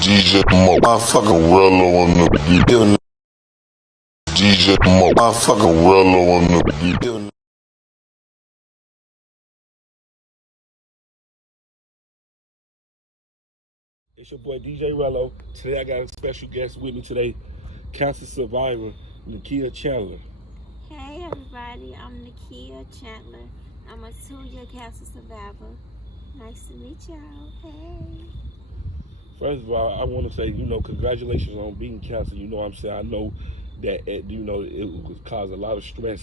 DJ motherfucking Rello on the beat. DJ motherfucking Rello on the beat. It's your boy DJ Rello. Today I got a special guest with me today, cancer survivor Nekeeya Chandler. Hey everybody, I'm Nekeeya Chandler. I'm a 2-year cancer survivor. Nice to meet y'all. Hey. First of all, I want to say, congratulations on beating cancer. You know what I'm saying? I know that, it was caused a lot of stress,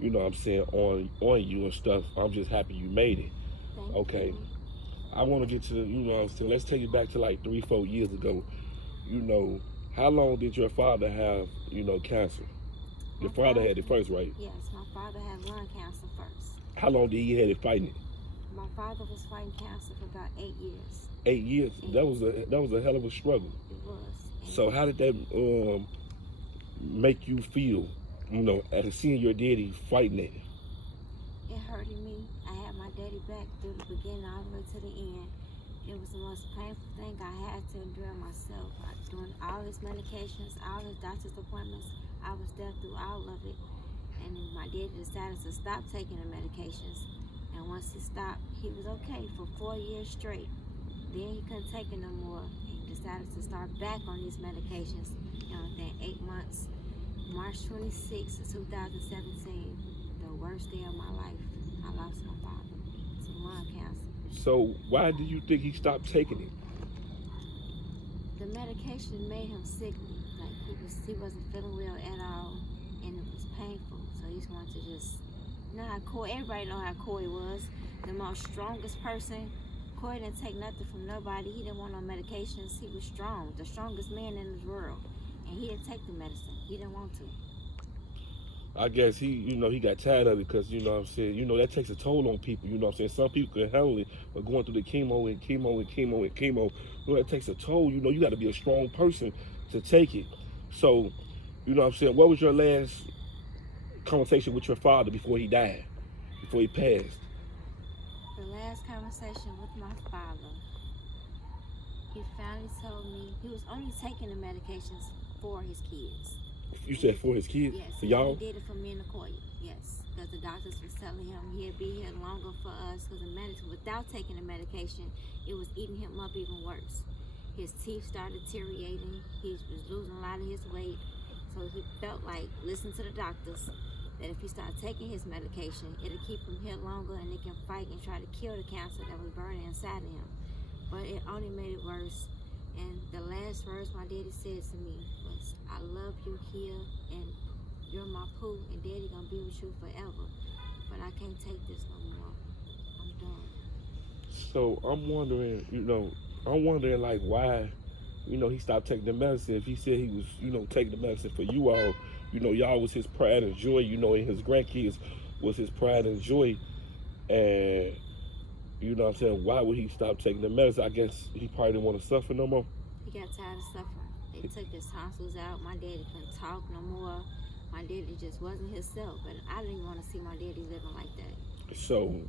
you know what I'm saying, on you and stuff. I'm just happy you made it. Thank Okay. you. I want to get to, you know what I'm saying, let's take it back to like 3-4 years ago. How long did your father have, cancer? Your father had it first, right? Yes, my father had lung cancer first. How long did he had it fighting it? My father was fighting cancer for about 8 years. 8 years. That was a hell of a struggle. It was. So how did that make you feel? After seeing your daddy fighting it. It hurted me. I had my daddy back through the beginning all the way to the end. It was the most painful thing I had to endure myself. Doing all his medications, all his doctor's appointments, I was there through all of it. And my daddy decided to stop taking the medications. And once he stopped, he was okay for 4 years straight. Then he couldn't take it no more. He decided to start back on these medications. Within 8 months, March 26, 2017, the worst day of my life, I lost my father to lung cancer. So why do you think he stopped taking it? The medication made him sickly. Like he wasn't feeling well at all, and it was painful. So he just wanted to just, how Corey. Everybody know how Corey was, the most strongest person. Corey didn't take nothing from nobody. He didn't want no medications. He was strong, the strongest man in this world, and he didn't take the medicine. He didn't want to. I guess he got tired of it because, that takes a toll on people, Some people can handle it, but going through the chemo and chemo and chemo and chemo, that takes a toll. You got to be a strong person to take it. So, what was your last conversation with your father before he died, before he passed? The last conversation with my father, he finally told me he was only taking the medications for his kids. You said for his kids? Yes. For y'all? He did it for me and Nekeeya. Yes. Because the doctors was telling him he'd be here longer for us because the medicine, without taking the medication, it was eating him up even worse. His teeth started deteriorating. He was losing a lot of his weight. So he felt like, listen to the doctors, that if he started taking his medication, it'll keep him here longer and it can fight and try to kill the cancer that was burning inside of him. But it only made it worse. And the last words my daddy said to me was, I love you here and you're my poo and daddy gonna be with you forever. But I can't take this no more. I'm done. So I'm wondering like why, he stopped taking the medicine. If he said he was, taking the medicine for you all, y'all was his pride and joy, and his grandkids was his pride and joy. And what I'm saying, why would he stop taking the medicine? I guess he probably didn't want to suffer no more. He got tired of suffering. They took his tonsils out. My daddy couldn't talk no more. My daddy just wasn't himself, and I didn't want to see my daddy living like that. So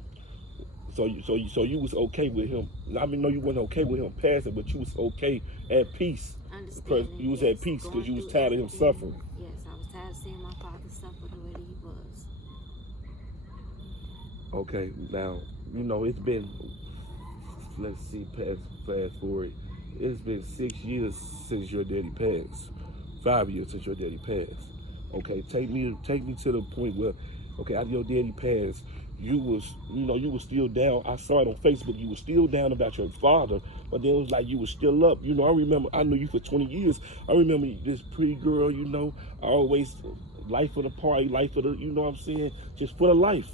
you was okay with him. I mean, no, you wasn't okay with him passing, but you was okay at peace. Because you was at peace because you was tired of him suffering. Yes, I was tired of seeing my father suffer the way that he was. Okay, now it's been, let's see, fast forward. It's been 6 years since your daddy passed. 5 years since your daddy passed. Okay, take me to the point where, okay, after your daddy passed, you was still down. I saw it on Facebook. You were still down about your father, but then it was like you were still up. I knew you for 20 years. I remember this pretty girl. Always life of the party, life of the, what I'm saying, just for the life.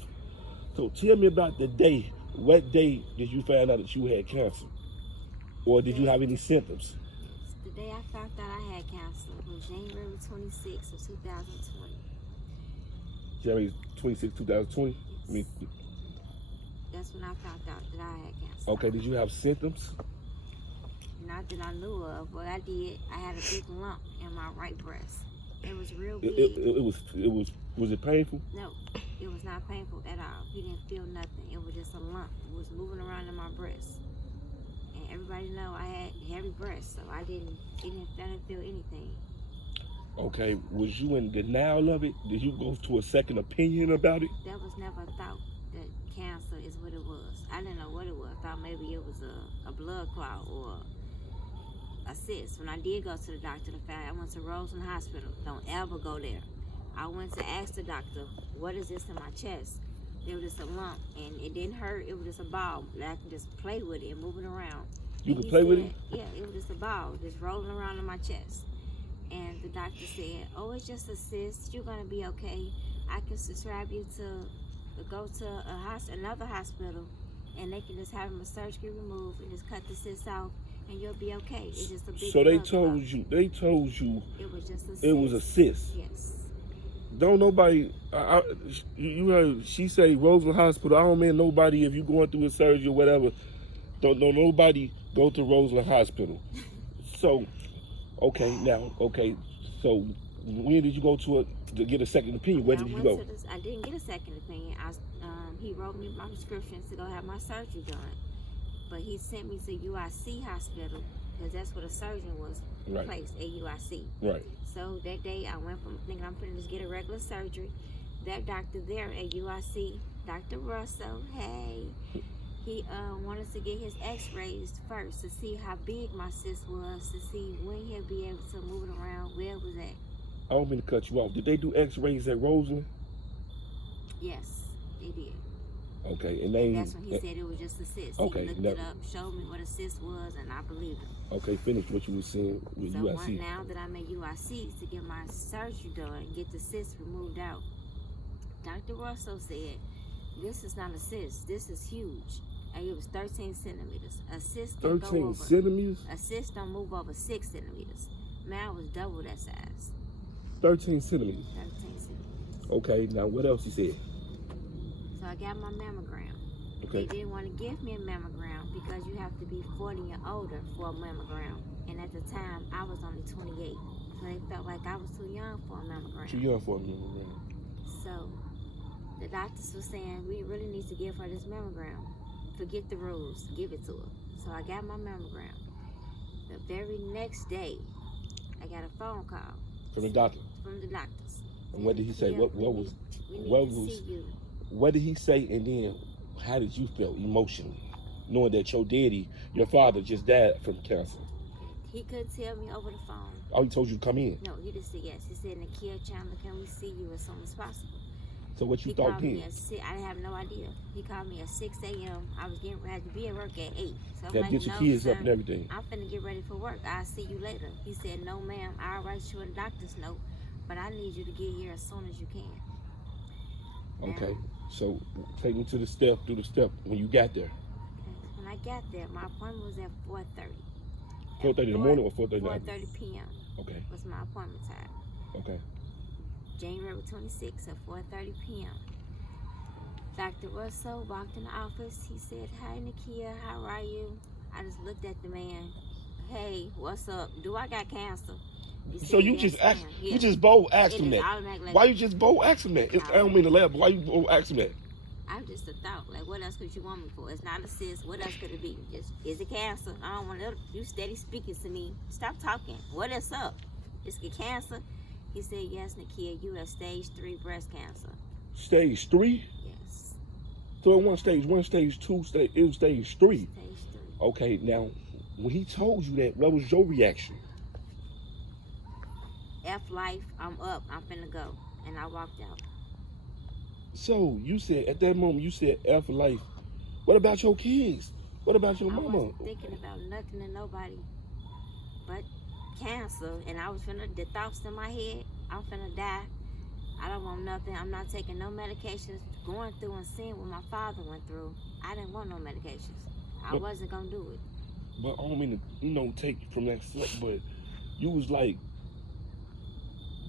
So tell me about the day. What day did you find out that you had cancer? Or did you have any symptoms? The day I found out I had cancer was January 26th of 2020. January 26, 2020? Yes. That's when I found out that I had cancer. Okay, did you have symptoms? Not that I knew of, but I did. I had a big lump in my right breast. It was real big. Was it painful? No, it was not painful at all. He didn't feel nothing. It was just a lump. It was moving around in my breast. And everybody know I had heavy breasts, so I didn't feel anything. Okay, was you in denial of it? Did you go to a second opinion about it? There was never a thought that cancer is what it was. I didn't know what it was. I thought maybe it was a blood clot or a cyst. When I did go to the doctor, I went to Roseland Hospital. Don't ever go there. I went to ask the doctor, what is this in my chest? It was just a lump, and it didn't hurt. It was just a ball that I could just play with it and move it around. You could play with it? Yeah, it was just a ball just rolling around in my chest. And the doctor said, oh, it's just a cyst. You're going to be okay. I can subscribe you to go to another hospital, and they can just have a surgery removed and just cut the cyst off, and you'll be okay. It's just a big So they blood told clot. you It was just a cyst. it was a cyst. Yes. Don't nobody, you heard she say Roseland Hospital. I don't mean nobody, if you going through a surgery or whatever, don't nobody go to Roseland Hospital. So, okay, so when did you go to get a second opinion? Where did you go? I didn't get a second opinion. He wrote me my prescription to go have my surgery done. But he sent me to UIC hospital because that's where the surgeon was placed, at UIC. Right. So that day I went from thinking I'm going to just get a regular surgery. That doctor there at UIC, Dr. Russell, hey, he wanted to get his x-rays first to see how big my cyst was, to see when he'll be able to move it around, where it was at. I don't mean to cut you off. Did they do x-rays at Roseland? Yes, they did. Okay, and that's when he said it was just a cyst. Okay, he looked it up, showed me what a cyst was, and I believed him. Okay, finish what you were saying with UIC. So now that I'm at UIC to get my surgery done, get the cyst removed out, Dr. Russell said, this is not a cyst, this is huge. And it was 13 centimeters. A cyst can 13 go over, centimeters? A cyst don't move over 6 centimeters. Mine was double that size. 13 centimeters? 13 centimeters. Okay, now what else he said? So I got my mammogram. Okay. They didn't want to give me a mammogram because you have to be 40 and older for a mammogram. And at the time, I was only 28. So they felt like I was too young for a mammogram. Too young for a mammogram. So the doctors were saying, we really need to give her this mammogram. Forget the rules, give it to her. So I got my mammogram. The very next day, I got a phone call. From the doctor? From the doctors. And what did he say? What did he say, and then how did you feel emotionally, knowing that your daddy, your father, just died from cancer? He couldn't tell me over the phone. Oh, he told you to come in? No, he just said yes. He said, Nekeeya, Chandler, can we see you as soon as possible? So what you thought then? I didn't have no idea. He called me at 6 a.m. I had to be at work at 8. So I'm that like, get your no, kids sir, up and everything. I'm finna get ready for work. I'll see you later. He said, no, ma'am, I'll write you a doctor's note, but I need you to get here as soon as you can. Okay, so take me to the step, through the step when you got there. When I got there, my appointment was at 4:30. 4:30 in the morning or 4:30 night? 4:30 p.m. Okay. Was my appointment time. Okay. January 26th at 4:30 p.m. Dr. Russell walked in the office. He said, hi, Nekeeya, how are you? I just looked at the man. Hey, what's up? Do I got cancer? So you just asked, you just bold asked him that. Why you just bold asked him that? I don't mean to laugh, but why you bold asked him that? I just a thought, like, what else could you want me for? It's not a cyst. What else could it be? Just, is it cancer? I don't want you steady speaking to me. Stop talking. What is up? Is it cancer? He said, yes, Nekeeya, you have stage 3 breast cancer. Stage 3? Yes. So it wasn't stage 1, stage 2, it was stage 3. Stage 3. Okay, now, when he told you that, what was your reaction? F life, I'm up, I'm finna go. And I walked out. So, you said, at that moment, you said F life. What about your kids? What about your mama? I wasn't thinking about nothing and nobody but cancer. And I was the thoughts in my head, I'm finna die. I don't want nothing. I'm not taking no medications. Going through and seeing what my father went through, I didn't want no medications. I wasn't gonna do it. But I don't mean to, take from that slip, but you was like,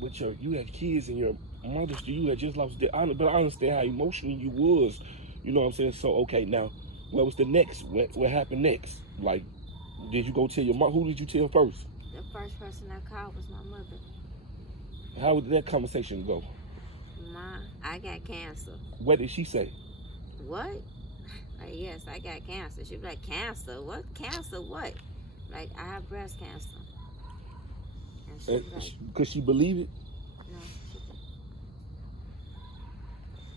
with you had kids and your mother, you had just lost. But I understand how emotional you was. You know what I'm saying? So okay, now, what was the next? What happened next? Like, did you go tell your mom? Who did you tell first? The first person I called was my mother. How did that conversation go? Ma, I got cancer. What did she say? What? Like, yes, I got cancer. She be like, cancer? What? Cancer? What? Like, I have breast cancer. And she be like, Because she believe it? no, she didn't.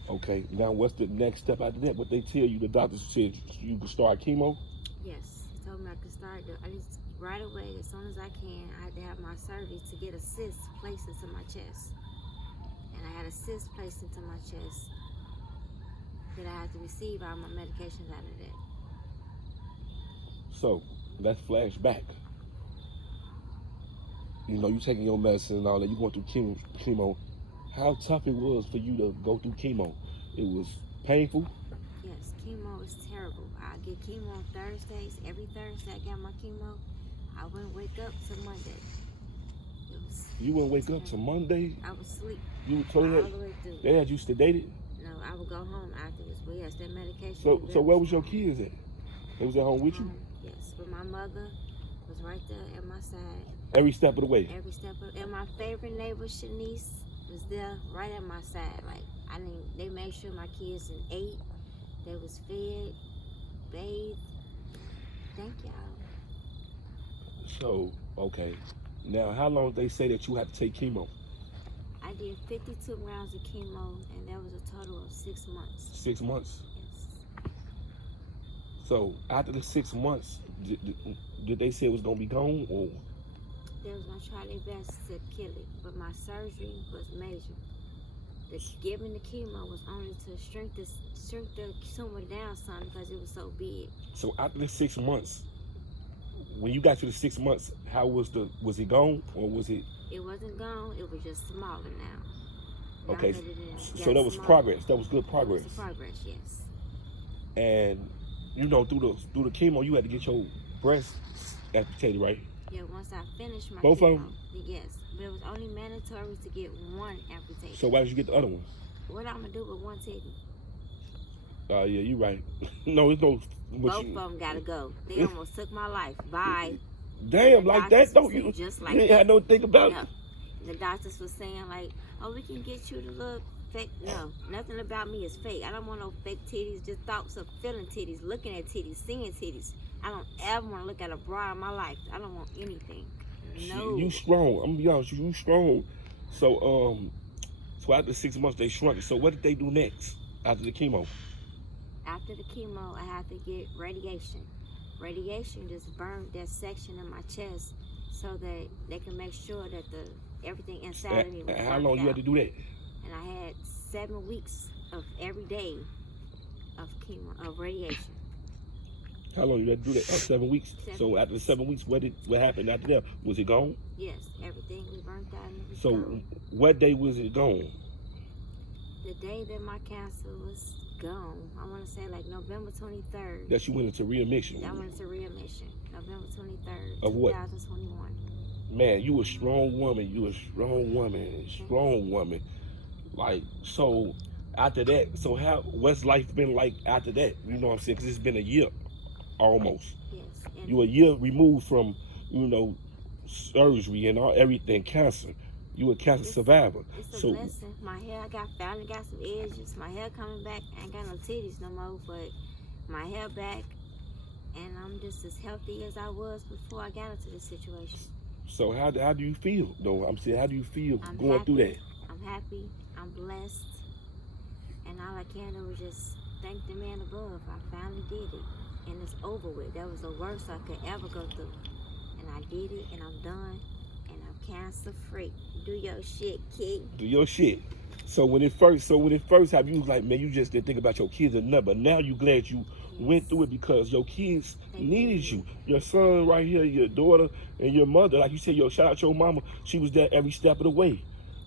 Okay, now what's the next step after that? What they tell you, the doctor said you can start chemo? Yes, he told me I could start at least right away, as soon as I can. I had to have my surgery to get a cyst placed into my chest. And I had a cyst placed into my chest that I had to receive all my medications out of that. So, let's flash back. You know, you taking your medicine and all that, you going through chemo. How tough it was for you to go through chemo? It was painful? Yes, chemo is terrible. I get chemo on Thursdays. Every Thursday I got my chemo. I wouldn't wake up till Monday. You wouldn't wake up till Monday? I would sleep You would all the way through. They had you sedated? No, I would go home afterwards. But yes, that medication. So where was your kids at? They was at home with you? Yes, but my mother was right there at my side. Every step of the way? Every step of the way. And my favorite neighbor, Shanice, was there right at my side. Like, they made sure my kids ate, they was fed, bathed. Thank y'all. So, okay. Now, how long did they say that you had to take chemo? I did 52 rounds of chemo, and that was a total of 6 months. 6 months? Yes. So, after the 6 months, did they say it was going to be gone, or? They was going to try their best to kill it, but my surgery was major. Giving the chemo was only to shrink the tumor down some because it was so big. So, after the 6 months, when you got to the 6 months, how was it gone, or was it? It wasn't gone. It was just smaller now. Okay, so that was progress. That was good progress. That was progress, yes. And you know, through the chemo, you had to get your breast amputated, right? Yeah, once I finished my both chemo, of them. Yes, but it was only mandatory to get one amputated. So why did you get the other one? What I'm gonna do with one titty? Yeah, you right. No, it's no. Both of them gotta go. They almost took my life. Bye. Damn, like that, don't you? Just like you ain't had no think about it. The doctors were saying like, oh, we can get you to look fake. No, nothing about me is fake. I don't want no fake titties. Just thoughts of feeling titties, looking at titties, seeing titties. I don't ever want to look at a bra in my life. I don't want anything. No. You strong. I'm gonna be honest with you. You strong. So so after 6 months they shrunk it. So what did they do next after the chemo? After the chemo, I had to get radiation. Radiation just burned that section in my chest so that they can make sure that everything inside of me was how long you had to do that? And I had 7 weeks of every day of chemo, of radiation. How long you had to do that? 7 weeks. 7 So after the 7 weeks, what happened after that? Was it gone? Yes, everything was burnt out and it was so gone. What day was it gone? The day that my cancer was gone, I want to say like November 23rd. That you went into readmission? I went into readmission, November 23rd, of what? 2021. Man, you a strong woman. You a strong woman. Strong woman. Like, so after that, so what's life been like after that? You know what I'm saying? Because it's been a year almost. Yes. You a year removed from, surgery and everything, cancer. You a cancer survivor. It's a blessing. My hair, finally got some edges. My hair coming back. I ain't got no titties no more, but my hair back. And I'm just as healthy as I was before I got into this situation. So how do you feel, though? I'm saying, how do you feel going through that? I'm happy. I'm blessed. And all I can do is just thank the man above. I finally did it. And it's over with. That was the worst I could ever go through. And I did it, and I'm done. And I'm cancer free. Do your shit, kid. Do your shit. So when it first happened, you was like, man, you just didn't think about your kids or nothing. But now you glad you went through it because your kids needed you. Your son right here, your daughter, and your mother. Like you said, shout out your mama. She was there every step of the way,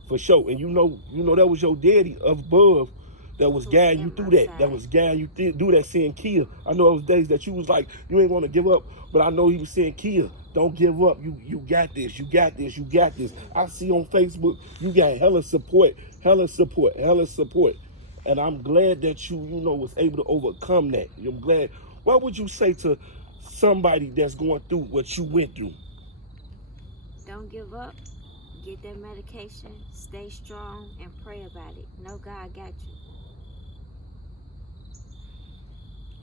for sure. And you know that was your daddy above that was guiding you through that. That was guiding you through that, saying, Kia. I know those days that you was like, you ain't want to give up, but I know he was saying, Kia, don't give up. You got this. You got this. You got this. I see on Facebook you got hella support. And I'm glad that you was able to overcome that. I'm glad. What would you say to somebody that's going through what you went through? Don't give up. Get that medication. Stay strong and pray about it. Know God got you.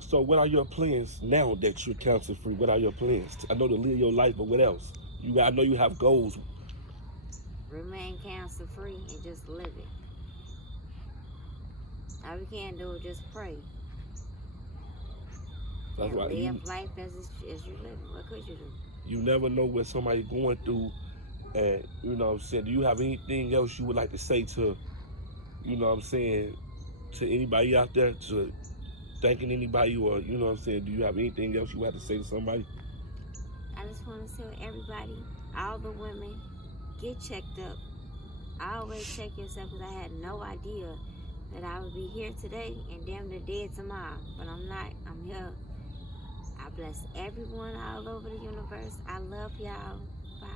So what are your plans now that you're cancer free? What are your plans? I know to live your life, but what else? I know you have goals. Remain cancer free and just live it. All we can do is just pray. That's and why live life as you live it. What could you do? You never know what somebody's going through, and you know what I'm saying. Do you have anything else you would like to say to, you know what I'm saying, to anybody out there, to thanking anybody, or you know what I'm saying? Do you have anything else you have to say to somebody? I just want to tell everybody, all the women, get checked up. Always check yourself, because I had no idea that I would be here today and damn near dead tomorrow. But I'm not. I'm here. I bless everyone all over the universe. I love y'all. Bye.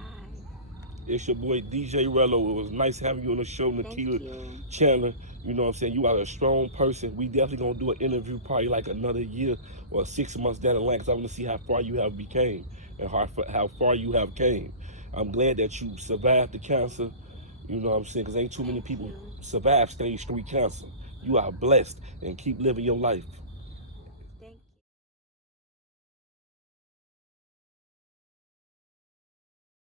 It's your boy DJ Rello. It was nice having you on the show, Nekeeya, Chandler. You know what I'm saying? You are a strong person. We definitely gonna do an interview probably like another year or 6 months down the line, because I want to see how far you have became and how far you have came. I'm glad that you survived the cancer. You know what I'm saying? Because ain't too many people survive stage 3 cancer. You are blessed, and keep living your life.